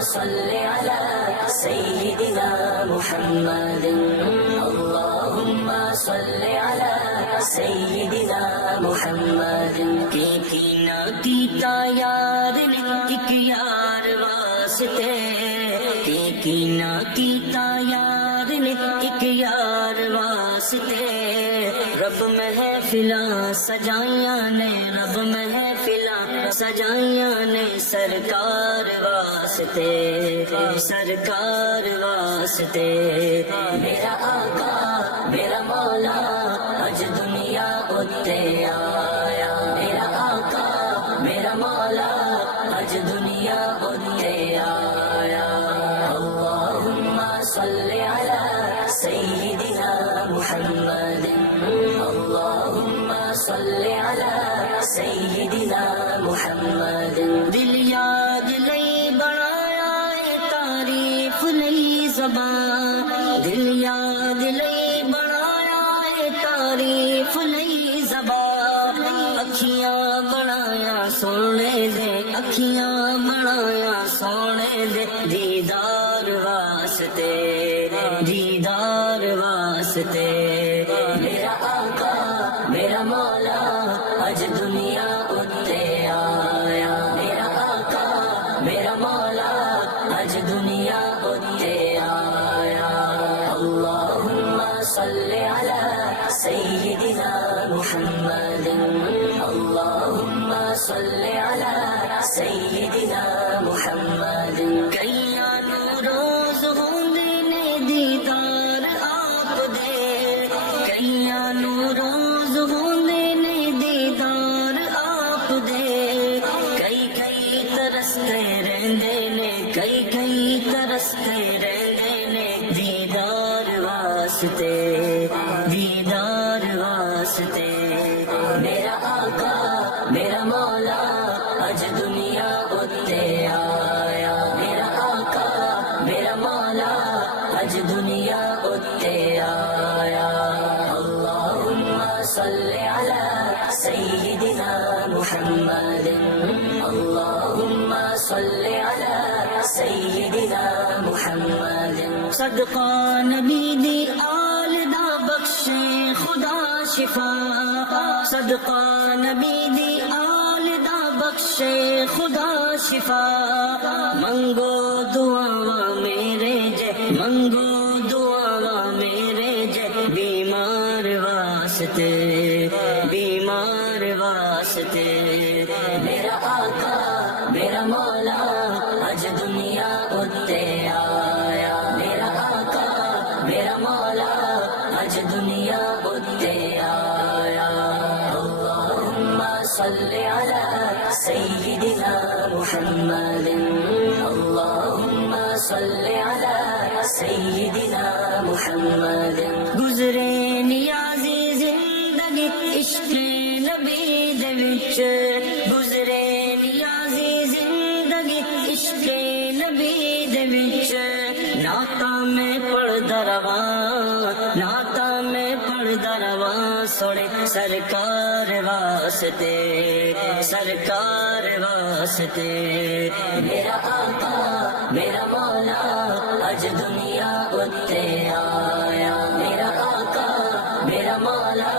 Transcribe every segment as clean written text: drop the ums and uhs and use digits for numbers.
صل على سيدنا محمد اللهم صل على سيدنا محمد کی نہ کیتا یار نے ایک یار واسطے کی نہ کیتا یار نے ایک یار واسطے رب محفلاں سجائیاں نے رب محفلاں سجائیاں نے سرکار واسطے سرکار واسطے میرا آقا میرا مولا اج دنیا اتے آیا میرا آقا میرا مولا اج دنیا اتے آیا اللہم صل علی سیدنا محمد اللہم صل علی سیدنا محمد دل یاد لئی بنایا اے تعریف لئی زبان دل یاد لئی بنایا اے تعریف لئی زبان اکھیاں بنایا سونے دے اکھیاں بنایا سونے دے دیدار واسطے دیدار واسطے میرا آقا میرا مولا اج دنیا اتے آیا میرا آقا میرا مولا اج دنیا اتے آیا اللہم صل علی سیدنا محمد اللہم صل علی سیدنا محمد کئیاں نو روز ہوندے نے دیدار آپ دے کئیاں نو روز ہوندے نے دیدار آپ دے کئی کئی ترستے رہندے نے کئی کئی ترستے رہندے نے دیدار واسطے دیدار واسطے میرا آقا میرا مولا اج دنیا اتے آیا میرا آقا میرا مولا اج دنیا اتے آیا اللہم صل علی سیدنا محمد اللہم صل علی سیدنا محمد صدقہ نبی دی آل دا بخشے خدا شفا صدقہ نبی دی آل دا بخشے خدا شفا منگو دعا میرے جے منگو دعا میرے جے بیمار واسطے بیمار واسطے میرا آقا میرا مولا اج دنیا اتے آیا میرا آقا میرا مولا اج دنیا اتے آیا اللہم صل علی سیدنا محمد اللہم صل علی سیدنا محمد گزرے نیازی زندگی عشق نبی دے وچ گزرے نیازی زندگی عشق نبی دے وچ نعتاں میں پڑھدا رواں نعتاں میں پڑھدا رواں سونے سرکار واسطے سرکار واسطے میرا آقا میرا مولا اج دنیا اتے آیا میرا آقا میرا مولا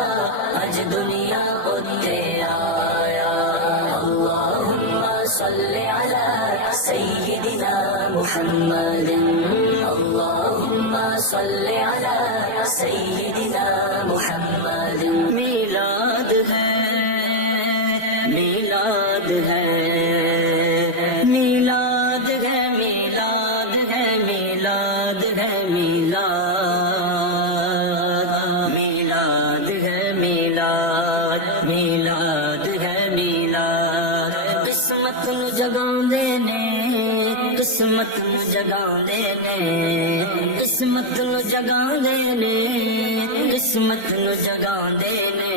اج دنیا اتے آیا اللہم صل علی سیدنا محمد اللہم صل علی سیدنا محمد میلاد ہے میلاد ہے میلاد ہے میلاد ہے میلاد ہے میلاد میلاد ہے میلاد میلاد ہے میلاد قسمت نو جگاندے نے قسمت نو جگاندے نے قسمت نو جگاندے نے قسمت نو جگاندے نے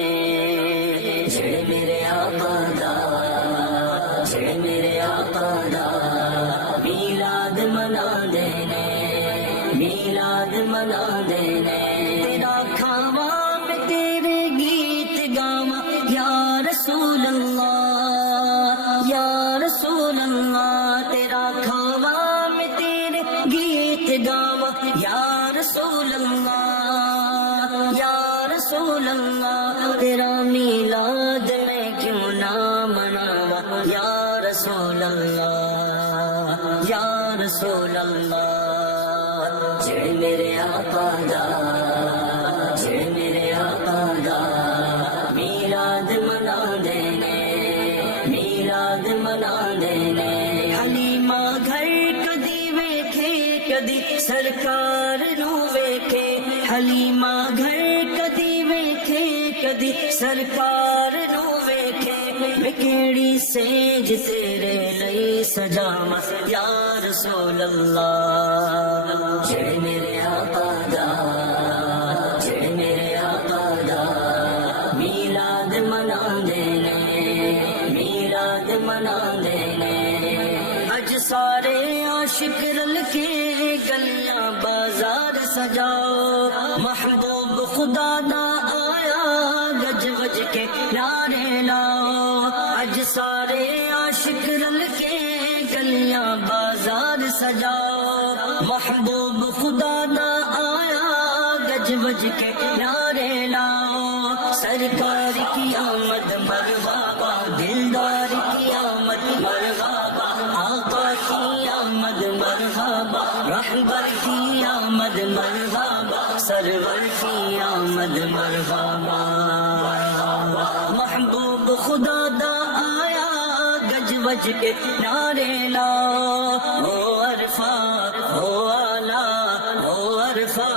جڑے میرے آقا دا جڑے میرے آقا دا میلاد مناندے نے میلاد مناندے نے تیرا کھاواں میں تیرے گیت گاواں یا رسول اللہ یا رسول اللہ تیرا کھاواں رسول اللہ یا رسول اللہ، تیرا میلاد میں کیوں نہ مناواں یا رسول اللہ یا رسول اللہ۔ جڑ میرے آقا دا، جڑ میرے آقا دا میلاد منا دینے، میلاد منا دینے۔ حلیمہ گھر کدی ویکھے کدی سرکار نو ویکھے، حلیمہ گھر کدی ویکھے کدی سرکار نو ویکھے، میں کیڑی سیج تیرے لئی سجاواں یا رسول اللہ۔ جڑ میرے آقا دا، جڑ میرے آقا دا میلاد منا دینے، میلاد منا دینے۔ اج سارے عاشق رل کے گلیاں بازار سجاؤ، محبوب خدا دا آیا گج وج کے نعرے لاؤ۔ اج سارے عاشق رل کے گلیاں بازار سجاؤ، محبوب خدا دا آیا گج وج کے نعرے لاؤ۔ سرکار کی آمد مرحبا، دلدار کی آمد مرحبا، آقا کی آمد مرحبا، رہبر کی آمد مرحبا، سرور کی آمد مرحبا۔ محبوب خدا دا آیا گج وج کے نعرے لاؤ، ہو عرفہ ہو آلہ، ہو عرفہ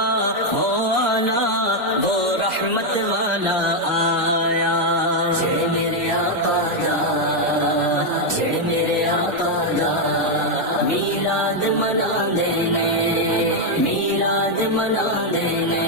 ہو آلہ، وہ رحمت والا آیا۔ جڑ میرے آقا دا، جڑ میرے آقا دا میلاد منا دینے، میلاد منا دینے۔